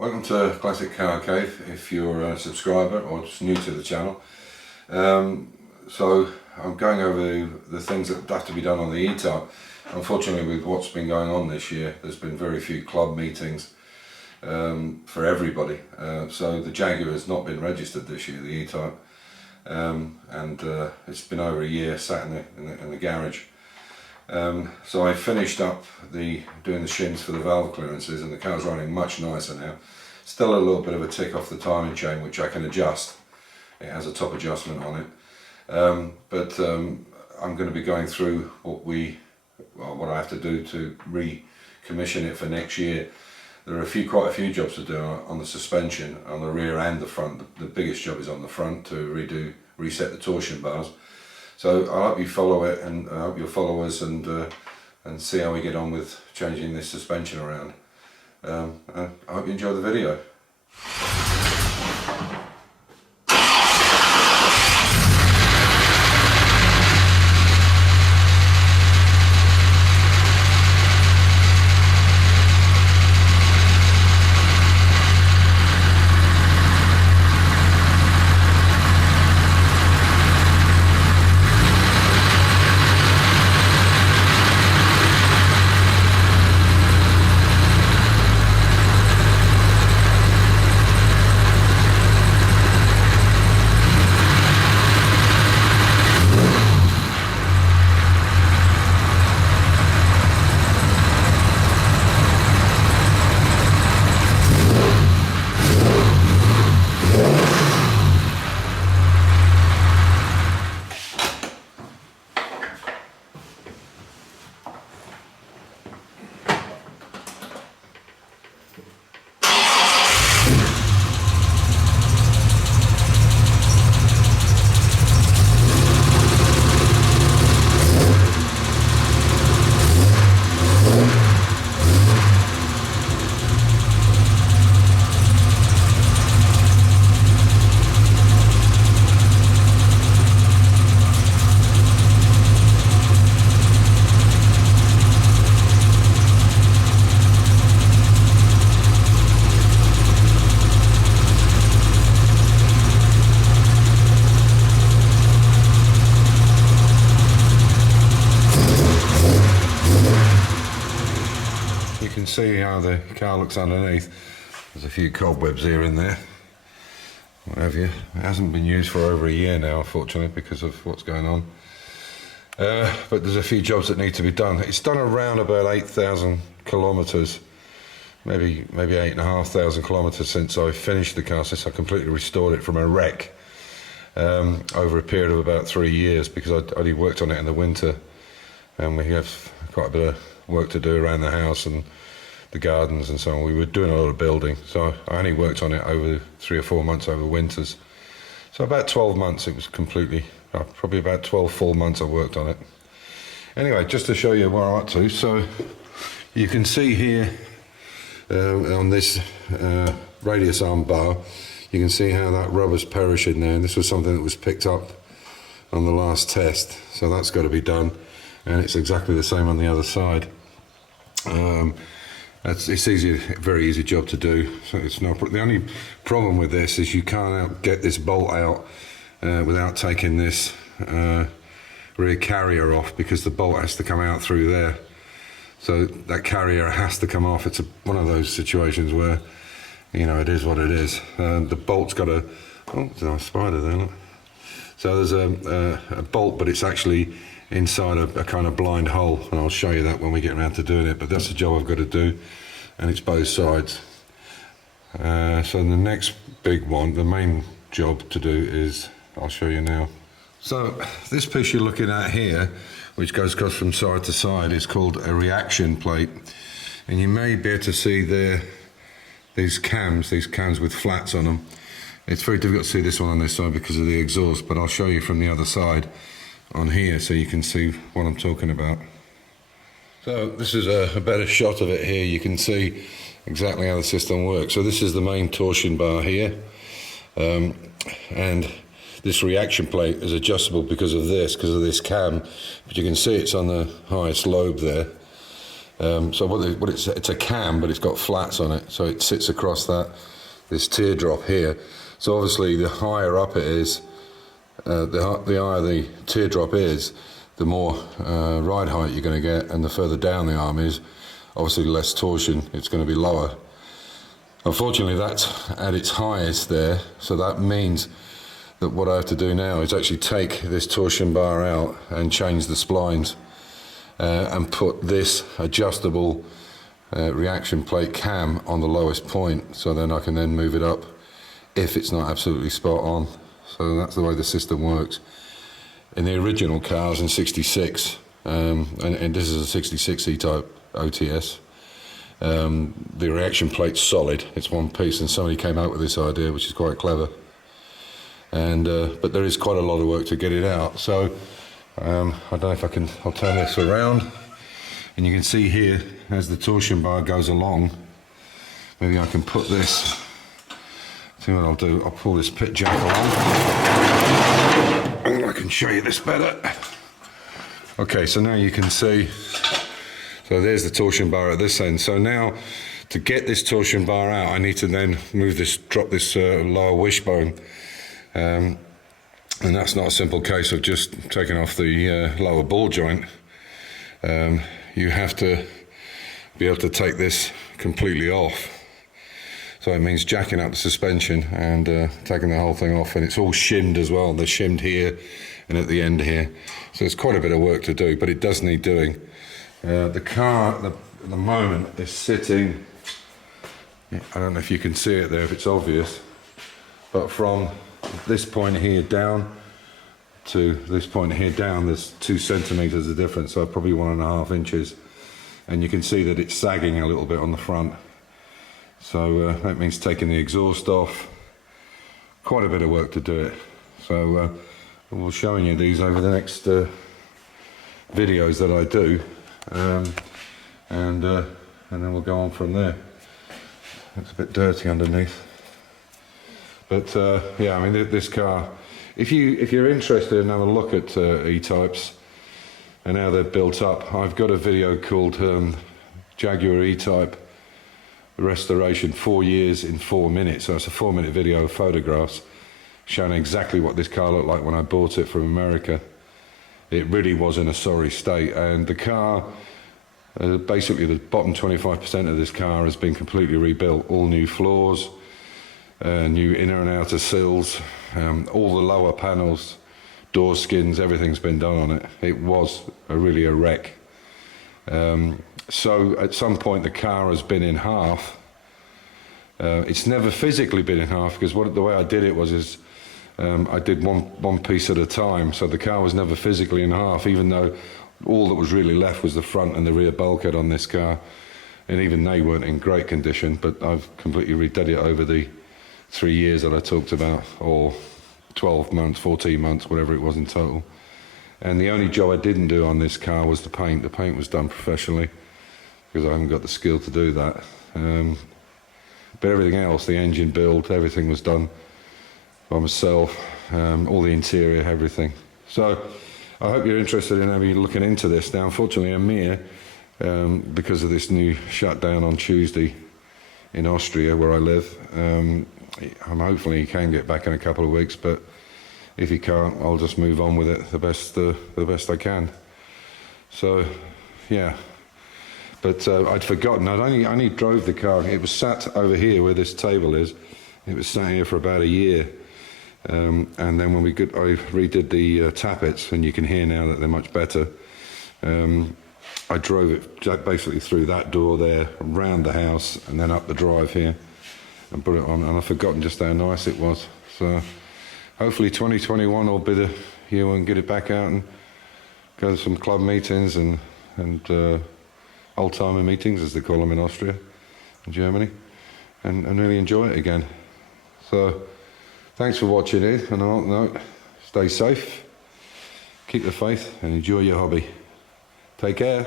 Welcome to Classic Car Cave if you're a subscriber or just new to the channel. So I'm going over the things that have to be done on the E-Type. Unfortunately, with what's been going on this year, there's been very few club meetings for everybody. So the Jaguar has not been registered this year, the E-Type, and it's been over a year sat in the garage. So I finished up doing the shims for the valve clearances, and the car's running much nicer now. Still a little bit of a tick off the timing chain, which I can adjust. It has a top adjustment on it, but I'm going to be going through what I have to do to recommission it for next year. There are quite a few jobs to do on the suspension, on the rear and the front. The biggest job is on the front to reset the torsion bars. So I hope you follow it, and I hope you'll follow us and see how we get on with changing this suspension around. I hope you enjoy the video. See how the car looks underneath. There's a few cobwebs here and there, what have you. It hasn't been used for over a year now, unfortunately, because of what's going on. But there's a few jobs that need to be done. It's done around about 8,000 kilometres, maybe 8,500 kilometres since I finished the car, since I completely restored it from a wreck, over a period of about 3 years, because I only worked on it in the winter, and we have quite a bit of work to do around the house and the gardens and so on. We were doing a lot of building, so I only worked on it over 3 or 4 months over winters. So about 12 months it was completely, probably about 12 full months I worked on it. Anyway, just to show you where I'm up to, so you can see here on this radius arm bar, you can see how that rubber's perishing there, and this was something that was picked up on the last test, so that's got to be done, and it's exactly the same on the other side. It's very easy job to do. So it's not. The only problem with this is you can't get this bolt out without taking this rear carrier off, because the bolt has to come out through there. So that carrier has to come off. It's one of those situations where, you know, it is what it is. The bolt's got a. Oh, there's a nice spider there. Look. So there's a bolt, but it's actually inside a kind of blind hole, and I'll show you that when we get around to doing it, but that's the job I've got to do, and it's both sides. So the next big one, the main job to do, is, I'll show you now. So this piece you're looking at here, which goes across from side to side, is called a reaction plate, and you may be able to see there these cams with flats on them. It's very difficult to see this one on this side because of the exhaust, but I'll show you from the other side on here so you can see what I'm talking about. So this is a better shot of it here. You can see exactly how the system works. So this is the main torsion bar here, and this reaction plate is adjustable because of this cam, but you can see it's on the highest lobe there, So it's a cam, but it's got flats on it, so it sits across this teardrop here. So obviously the higher up it is, the higher the teardrop is, the more ride height you're going to get, and the further down the arm is, obviously less torsion, it's going to be lower. Unfortunately that's at its highest there, so that means that what I have to do now is actually take this torsion bar out and change the splines and put this adjustable reaction plate cam on the lowest point, so then I can then move it up if it's not absolutely spot on. So that's the way the system works. In the original cars in 66, and this is a 66 E-type OTS, the reaction plate's solid, it's one piece, and somebody came out with this idea, which is quite clever. And but there is quite a lot of work to get it out. So I don't know if I'll turn this around, and you can see here as the torsion bar goes along, maybe I can put this, see what I'll do, I'll pull this pit jack along and I can show you this better. Okay, so now you can see, so there's the torsion bar at this end. So now to get this torsion bar out, I need to then drop this lower wishbone. And that's not a simple case of just taking off the lower ball joint. You have to be able to take this completely off. So it means jacking up the suspension and taking the whole thing off, and it's all shimmed as well. They're shimmed here and at the end here. So it's quite a bit of work to do, but it does need doing. The car at the moment is sitting, I don't know if you can see it there, if it's obvious, but from this point here down to this point here down, there's 2 centimeters of difference, so probably 1.5 inches, and you can see that it's sagging a little bit on the front. So that means taking the exhaust off. Quite a bit of work to do it. So we'll be showing you these over the next videos that I do, and then we'll go on from there. It's a bit dirty underneath. But yeah, I mean, this car, if you're interested in having a look at E-types and how they're built up, I've got a video called Jaguar E-type restoration 4 years in 4 minutes. So it's a 4-minute video of photographs showing exactly what this car looked like when I bought it from America. It really was in a sorry state, and the car, basically the bottom 25% of this car has been completely rebuilt. All new floors, new inner and outer sills, all the lower panels, door skins, everything's been done on it. It was really a wreck. So at some point the car has been in half. It's never physically been in half, because the way I did it was I did one piece at a time, so the car was never physically in half, even though all that was really left was the front and the rear bulkhead on this car, and even they weren't in great condition. But I've completely redid it over the 3 years that I talked about, or 12 months, 14 months, whatever it was in total. And the only job I didn't do on this car was the paint. The paint was done professionally, because I haven't got the skill to do that. But everything else, the engine build, everything was done by myself, all the interior, everything. So I hope you're interested in maybe looking into this. Now, unfortunately, Amir, because of this new shutdown on Tuesday in Austria, where I live, hopefully he can get back in a couple of weeks, but if he can't, I'll just move on with it the best I can. So, yeah. But I'd forgotten. I only drove the car. It was sat over here where this table is. It was sat here for about a year. And then when I redid the tappets, and you can hear now that they're much better, I drove it basically through that door there, around the house, and then up the drive here, and put it on. And I've forgotten just how nice it was. So hopefully 2021 will be the year we can get it back out and go to some club meetings and old-timer meetings, as they call them in Austria and Germany, and really enjoy it again. So thanks for watching it, and on that note, stay safe, keep the faith, and enjoy your hobby. Take care.